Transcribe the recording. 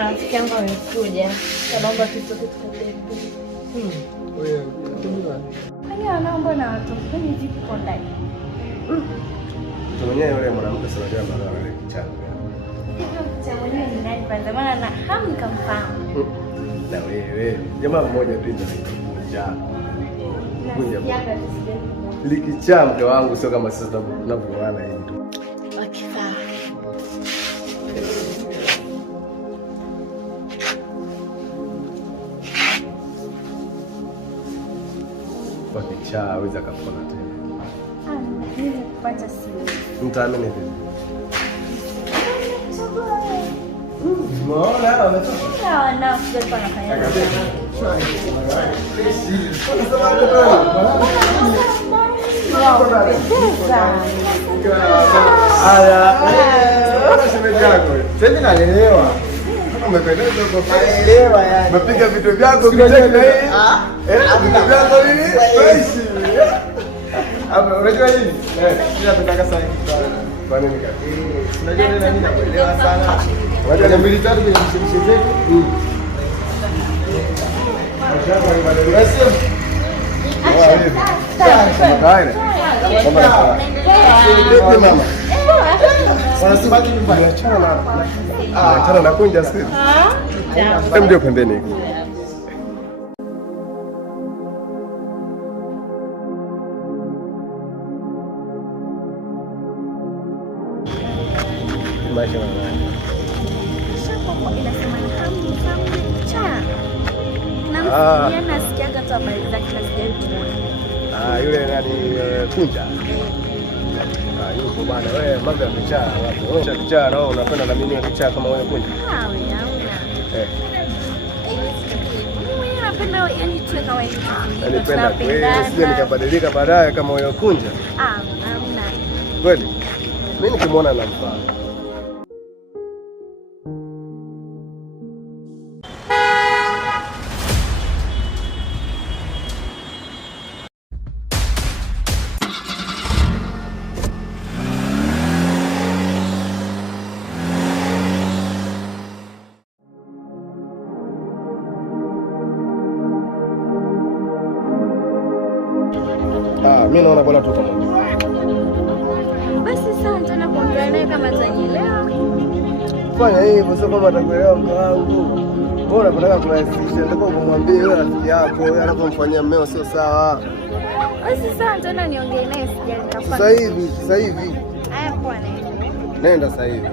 rafiki yangu amekuja. Naomba tutoke tukatembee. Wewe anaomba na watu kwenye vipi kwa ndani. Mwenyewe yule mwanamke sio jambo la wale kichana. Cha mwenyewe ni nani kwanza? Maana na hamu kamfahamu. Na wewe jamaa mmoja tu ndio anakuja. Likichaa mke wangu sio kama sisi tunavyoana hivi tu. Wakifaa. Wakichaa hawezi kapona tena. Mimi kupata simu. Mtaamini vipi? Mbona wametoka? Sawa na sasa anafanya. Tena naelewa. Umependeza kwa kuelewa yani. Umepiga vitu vyako vitu vyako nini? Fresh. Hapo unajua nini? Kila tunataka sana kitu. Kwa nini kaka? Unajua nini naelewa sana. Wacha mbili tatu kwenye mshimshi zetu. Mashaka ni maneno rasmi. Mama. Wanasema nyumbani. Achana na kunja sisi. Hem ndio pembeni. Maisha yangu. Nasikiaga tu habari zake na sijawahi. Yule nani kunja. Yuko bwana wewe mambo ya kichaa watu. Wewe kichaa nao unapenda na mimi kichaa kama wewe kunja. Wewe hauna. Mimi napenda yani tu kama hivi. Napenda wewe sije nikabadilika baadaye kama wewe kunja. Hamna. Kweli? Mimi nikimwona namfahamu. Mimi naona bwana tu kama. Basi sawa, tena kuongea naye kama atanielewa. Fanya hivyo sio kama atakuelewa mke wangu. Bora unataka kurahisisha, ndio kumwambia yule rafiki yako, yeye anapomfanyia mmeo sio sawa. Basi sawa, tena niongee naye sijali kafanya. Sasa hivi. Haya, kwa nini? Nenda sasa hivi.